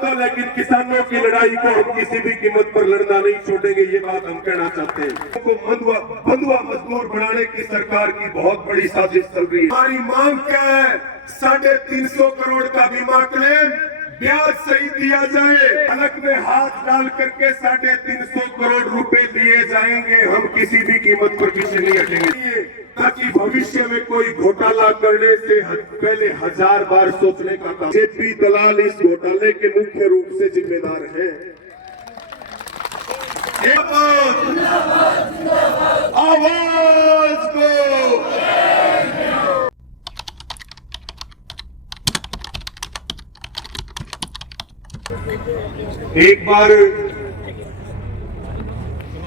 दो, लेकिन किसानों की लड़ाई को हम किसी भी कीमत पर लड़ना नहीं छोड़ेंगे, ये बात हम कहना चाहते हैं। को बंधुआ मजदूर बनाने की सरकार की बहुत बड़ी साजिश चल रही है। हमारी मांग क्या है? 350 करोड़ का बीमा क्लेम ब्याज सही दिया जाए। अलग में हाथ डाल करके 350 करोड़ रुपए लिए जाएंगे, हम किसी भी कीमत पर पीछे नहीं हटेंगे, ताकि भविष्य में कोई घोटाला करने से पहले 1000 बार सोचने का काम। जेपी दलाल इस घोटाले के मुख्य रूप से जिम्मेदार है। आवाज को एक बार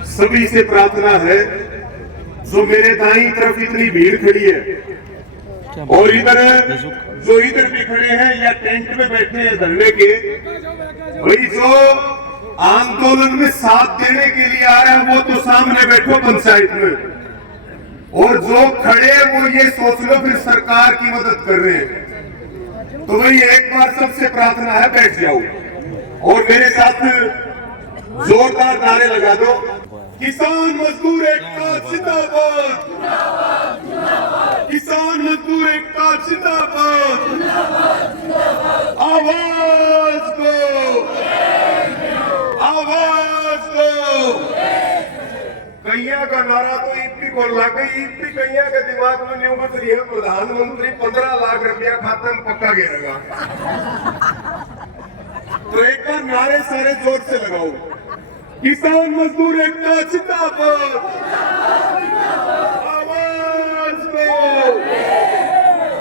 सभी से प्रार्थना है, जो मेरे दाईं तरफ इतनी भीड़ खड़ी है और इधर जो इधर भी खड़े हैं या टेंट में बैठे हैं धरने के, वही जो आंदोलन में साथ देने के लिए आ रहा है वो तो सामने बैठो पंचायत में, और जो खड़े वो ये सोच लो फिर सरकार की मदद कर रहे हैं। तो वही एक बार सबसे प्रार्थना है, बैठ जाओ और मेरे साथ जोरदार नारे लगा दो। किसान मजदूर एकता जिंदाबाद, किसान मजदूर एकता जिंदाबाद, आवाज दो, आवाज दो। कैया का नारा तो ईपी को लग गई, ईपी कैया के दिमाग में नहीं उतर रही है। प्रधानमंत्री 15 लाख रुपया खाते में पक्का गिरेगा। तो एक बार नारे सारे जोर से लगाओ। किसान मजदूर एकता जिंदाबाद, आवाज दो,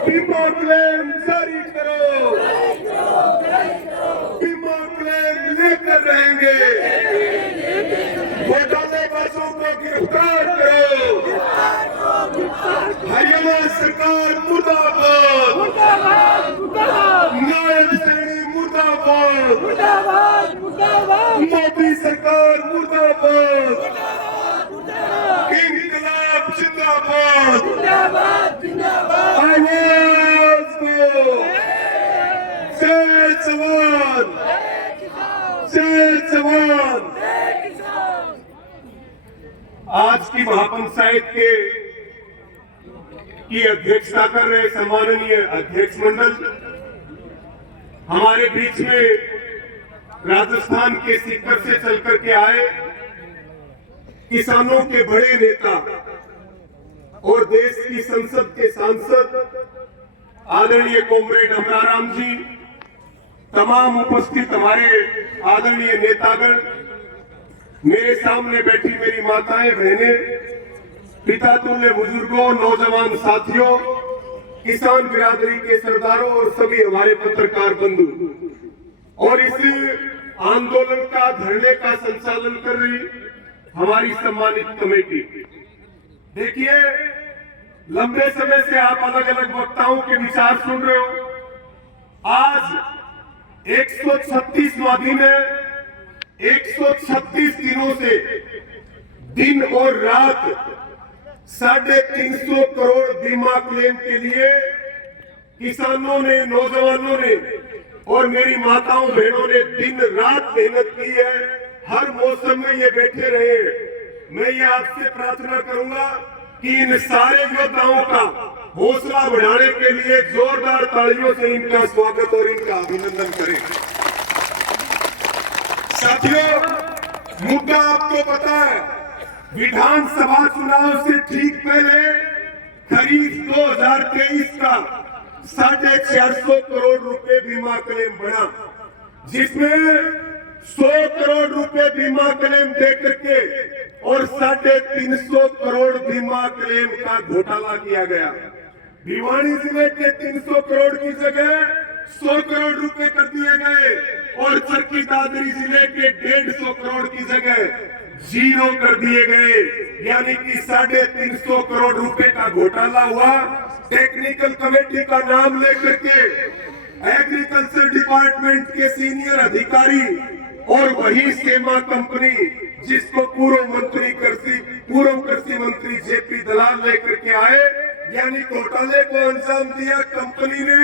बीमा क्लेम जारी करो, बीमा क्लेम लेकर रहेंगे, घोटालेबाजों को गिरफ्तार करो, हरियाणा सरकार मुर्दाबाद, नायब श्रेणी मुर्दाबाद, मोदी सरकार मुर्दाबाद, इंकलाब जिंदाबाद, आवाज दो, जय जवान, जय जवान। आज की महापंचायत की अध्यक्षता कर रहे सम्माननीय अध्यक्ष मंडल, हमारे बीच में राजस्थान के सीकर से चल करके आए किसानों के बड़े नेता और देश की संसद के सांसद आदरणीय कॉमरेड अमराराम जी, तमाम उपस्थित हमारे आदरणीय नेतागण, मेरे सामने बैठी मेरी माताएं बहनें, पिता तुल्य बुजुर्गों, नौजवान साथियों, किसान बिरादरी के सरदारों और सभी हमारे पत्रकार बंधु, और इस आंदोलन का धरने का संचालन कर रही हमारी सम्मानित कमेटी। देखिए, लंबे समय से आप अलग अलग वक्ताओं के विचार सुन रहे हो। आज 136वां दिन है। 136 दिनों से दिन और रात 350 करोड़ बीमा क्लेम के लिए किसानों ने, नौजवानों ने और मेरी माताओं बहनों ने दिन रात मेहनत की है। हर मौसम में ये बैठे रहे। मैं ये आपसे प्रार्थना करूंगा कि इन सारे योद्धाओं का हौसला बढ़ाने के लिए जोरदार तालियों से इनका स्वागत और इनका अभिनंदन करें। साथियों, मुद्दा आपको पता है, विधानसभा चुनाव से ठीक पहले खरीफ 2023 का 650 करोड़ रुपए बीमा क्लेम बढ़ा, जिसमें 100 करोड़ रुपए बीमा क्लेम दे करके और 350 करोड़ बीमा क्लेम का घोटाला किया गया। भिवानी जिले के 300 करोड़ की जगह 100 करोड़ रुपए कर दिए गए और चरखी दादरी जिले के 150 करोड़ की जगह 0 कर दिए गए, यानी कि 350 करोड़ रुपए का घोटाला हुआ। टेक्निकल कमेटी का नाम लेकर के एग्रीकल्चर डिपार्टमेंट के सीनियर अधिकारी और वही सेमा कंपनी जिसको पूर्व कृषि मंत्री जेपी दलाल लेकर के आए, यानी घोटाले को अंजाम दिया कंपनी ने,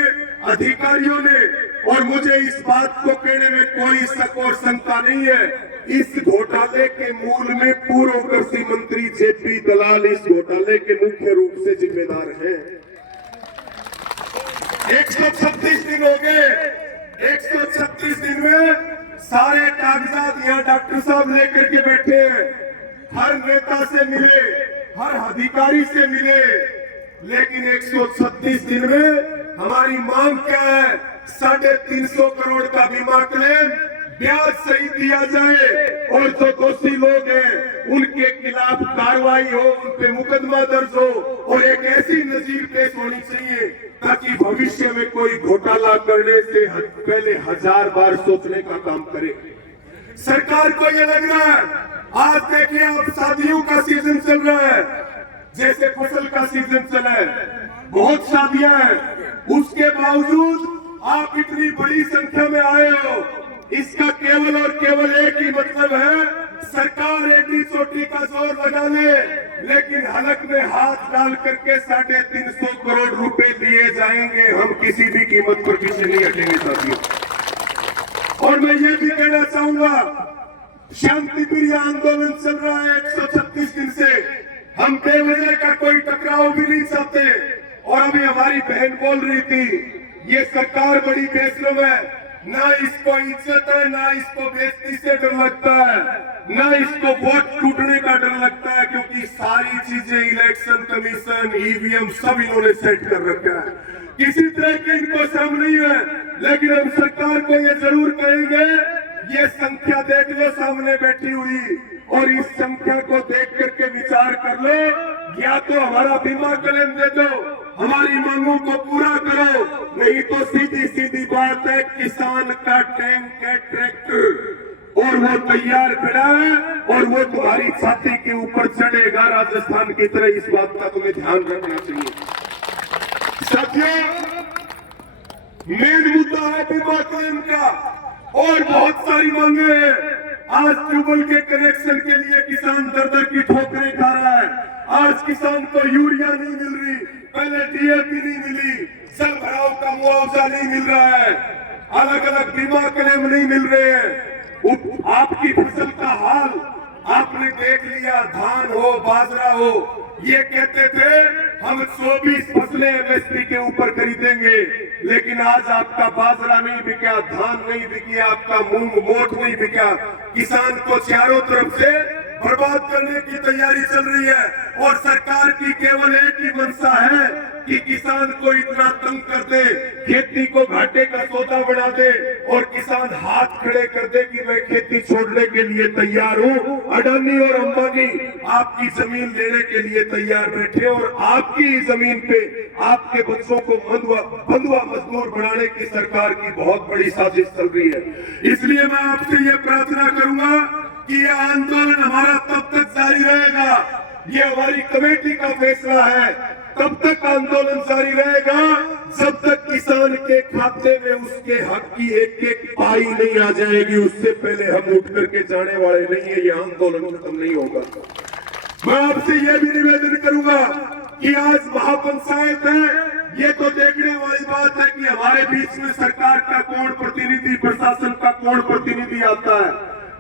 अधिकारियों ने और मुझे इस बात को कहने में कोई शक और शंका नहीं है, इस घोटाले के मूल में पूर्व कृषि मंत्री जेपी दलाल इस घोटाले के मुख्य रूप से जिम्मेदार हैं। 136 दिन हो गए, 136 दिन में सारे कागजात यहाँ डॉक्टर साहब लेकर के बैठे हैं, हर नेता से मिले, हर अधिकारी से मिले, लेकिन 136 दिन में हमारी मांग क्या है? 350 करोड़ का बीमा क्लेम ब्याज सही दिया जाए और जो दोषी लोग हैं उनके खिलाफ कार्रवाई हो, उन पे मुकदमा दर्ज हो और एक ऐसी नजीर पेश होनी चाहिए ताकि भविष्य में कोई घोटाला करने से पहले 1000 बार सोचने का काम करे। सरकार को ये लग रहा है, आज देखिए आप शादियों का सीजन चल रहा है, जैसे फसल का सीजन चला है, बहुत शादियां हैं, उसके बावजूद आप इतनी बड़ी संख्या में आए हो। इसका केवल और केवल एक ही मतलब है, सरकार एडी चोटी का जोर लगा ले, लेकिन हलक में हाथ डाल करके 350 करोड़ रुपए लिए जाएंगे, हम किसी भी कीमत पर पीछे नहीं हटेंगे साथियों। और मैं ये भी कहना चाहूंगा, शांति प्रिय आंदोलन चल रहा है 136 दिन से, हम बेवजह का कोई टकराव भी नहीं चाहते। और अभी हमारी बहन बोल रही थी, ये सरकार बड़ी बेशरम है, ना इसको इज्जत है, ना इसको बेइज्जती से डर लगता है, ना इसको वोट टूटने का डर लगता है, क्योंकि सारी चीजें इलेक्शन कमीशन, ईवीएम सब इन्होंने सेट कर रखा है, किसी तरह की इनको शर्म नहीं है। लेकिन हम सरकार को ये जरूर कहेंगे, ये संख्या देख लो सामने बैठी हुई, और इस संख्या को देख करके विचार कर लो, या तो हमारा बीमा क्लेम दे दो, हमारी मांगों को पूरा करो, नहीं तो सीधी सीधी बात है, किसान का टैंक है ट्रैक्टर और वो तैयार खड़ा है और वो तुम्हारी छाती के ऊपर चढ़ेगा राजस्थान की तरह। इस बात का तुम्हें ध्यान रखना चाहिए साथियों। मेन मुद्दा है बीमा क्लेम का, और बहुत सारी मांगे हैं। आज ट्यूबवेल के कनेक्शन के लिए किसान दर दर की ठोकरें खा रहा है, आज किसान को यूरिया नहीं मिल रही, पहले डीएपी नहीं मिली, जल भराव का मुआवजा नहीं मिल रहा है, अलग अलग बीमा क्लेम नहीं मिल रहे हैं। आपकी फसल का हाल आपने देख लिया, धान हो बाजरा हो, ये कहते थे हम 24 फसलें एमएसपी के ऊपर खरीदेंगे, लेकिन आज आपका बाजरा नहीं बिका, धान नहीं बिकी, आपका मूंग मोठ नहीं बिका। किसान को चारों तरफ से बर्बाद करने की तैयारी चल रही है, और सरकार की केवल एक ही मंशा है कि किसान को इतना तंग कर दे, खेती को घाटे का सौदा बना दे, और किसान हाथ खड़े कर दे कि मैं खेती छोड़ने के लिए तैयार हूं। अडानी और अंबानी आपकी जमीन लेने के लिए तैयार बैठे, और आपकी ही जमीन पे आपके बच्चों को बंधुआ मजदूर बनाने की सरकार की बहुत बड़ी साजिश चल रही है। इसलिए मैं आपसे ये प्रार्थना करूंगा कि यह आंदोलन हमारा तब तक जारी रहेगा, ये हमारी कमेटी का फैसला है, तब तक आंदोलन जारी रहेगा जब तक किसान के खाते में उसके हक की एक एक पाई नहीं आ जाएगी, उससे पहले हम उठ करके जाने वाले नहीं है। ये आंदोलन खत्म नहीं होगा। मैं आपसे यह भी निवेदन करूंगा कि आज महापंचायत है, ये तो देखने वाली बात है कि हमारे बीच में सरकार का कौन प्रतिनिधि, प्रशासन का कौन प्रतिनिधि आता है,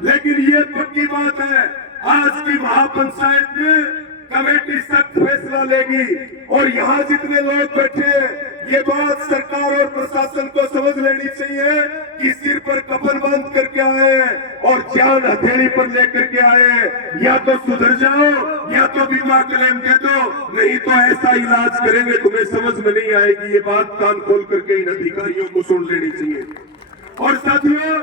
लेकिन ये पक्की बात है, आज की महापंचायत में कमेटी सख्त फैसला लेगी, और यहाँ जितने लोग बैठे हैं, ये बात सरकार और प्रशासन को समझ लेनी चाहिए कि सिर पर कफन बांध करके आए हैं और जान हथेली पर लेकर के आए हैं। या तो सुधर जाओ, या तो बीमा क्लेम दे दो, नहीं तो ऐसा इलाज करेंगे तुम्हें समझ में नहीं आएगी। ये बात कान खोल करके इन अधिकारियों को सुन लेनी चाहिए। और साथियों,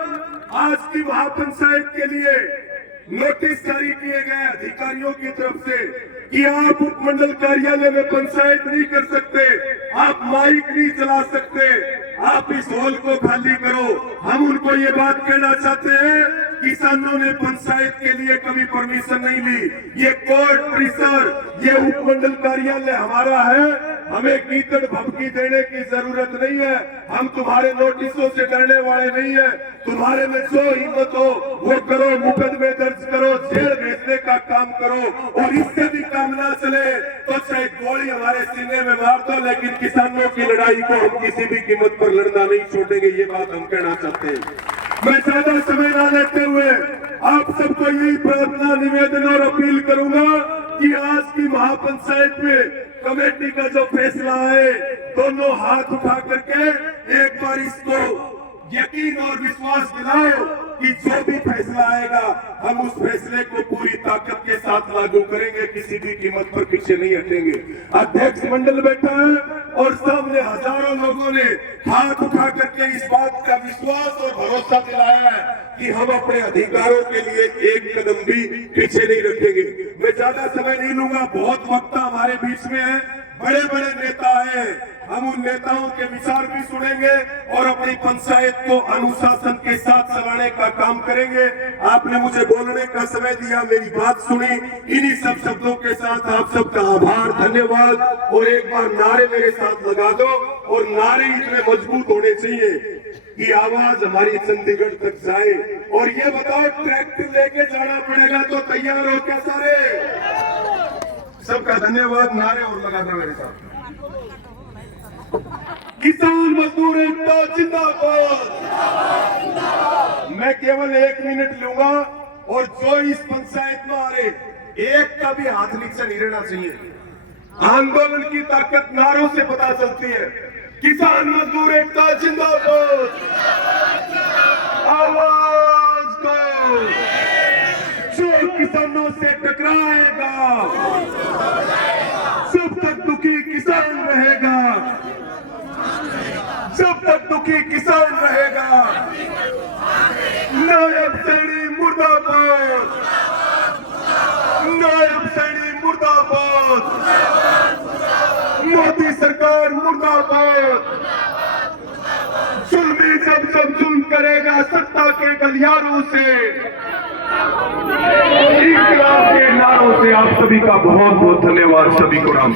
आज की महापंचायत के लिए नोटिस जारी किए गए अधिकारियों की तरफ से कि आप उपमंडल कार्यालय में पंचायत नहीं कर सकते, आप माइक नहीं चला सकते, आप इस हॉल को खाली करो। हम उनको ये बात कहना चाहते हैं, किसानों ने पंचायत के लिए कभी परमिशन नहीं ली, ये कोर्ट परिसर, ये उपमंडल कार्यालय हमारा है, हमें कीचड़ भभकी देने की जरूरत नहीं है। हम तुम्हारे नोटिसों से डरने वाले नहीं है। तुम्हारे में जो हिम्मत हो वो करो, मुकदमे दर्ज करो, जेल भेजने का काम करो, और इससे भी काम ना चले तो चाहे गोली हमारे सीने में मार दो, लेकिन किसानों की लड़ाई को हम किसी भी कीमत पर लड़ना नहीं छोड़ेंगे। ये बात हम कहना चाहते हैं। मैं ज्यादा समय ना लेते हुए आप सबको यही प्रार्थना, निवेदन और अपील करूंगा कि आज की महापंचायत में कमेटी का जो फैसला है, दोनों हाथ उठा करके एक बार इसको यकीन और विश्वास दिलाओ कि जो भी फैसला आएगा हम उस फैसले को पूरी ताकत के साथ लागू करेंगे, किसी भी कीमत पर पीछे नहीं हटेंगे। अध्यक्ष मंडल बैठा है और सामने हजारों लोगों ने हाथ उठा करके इस बात का विश्वास और भरोसा दिलाया है कि हम अपने अधिकारों के लिए एक कदम भी पीछे नहीं रखेंगे। मैं ज्यादा समय नहीं लूंगा, बहुत वक्ता हमारे बीच में है, बड़े बड़े नेता हैं, हम उन नेताओं के विचार भी सुनेंगे और अपनी पंचायत को अनुशासन के साथ चलाने का काम करेंगे। आपने मुझे बोलने का समय दिया, मेरी बात सुनी, इन्हीं सब शब्दों के साथ आप सबका आभार, धन्यवाद। और एक बार नारे मेरे साथ लगा दो, और नारे इतने मजबूत होने चाहिए कि आवाज हमारी चंडीगढ़ तक जाए। और ये बताओ, ट्रैक्टर लेके जाना पड़ेगा तो तैयार हो क्या सारे? सबका धन्यवाद। नारे और लगा दो मेरे साथ। किसान मजदूर एकता जिंदाबाद। मैं केवल 1 मिनट लूंगा, और जो इस पंचायत में आ रहे एक का भी हाथ नीचे नहीं रहना चाहिए। आंदोलन की ताकत नारों से पता चलती है। किसान मजदूर एकता जिंदाबाद। आवाज दो। जो किसानों से टकराएगा जब तक दुखी किसान रहेगा, जब तक दुखी किसान रहेगा। नायब सैनी मुर्दाबाद, नायब सैनी मुर्दाबाद, मोदी सरकार मुर्दाबाद। जुल्मी जब जुल्म करेगा सत्ता के गलियारों से, इंकलाब के नारों से। आप सभी का बहुत बहुत धन्यवाद। सभी को राम।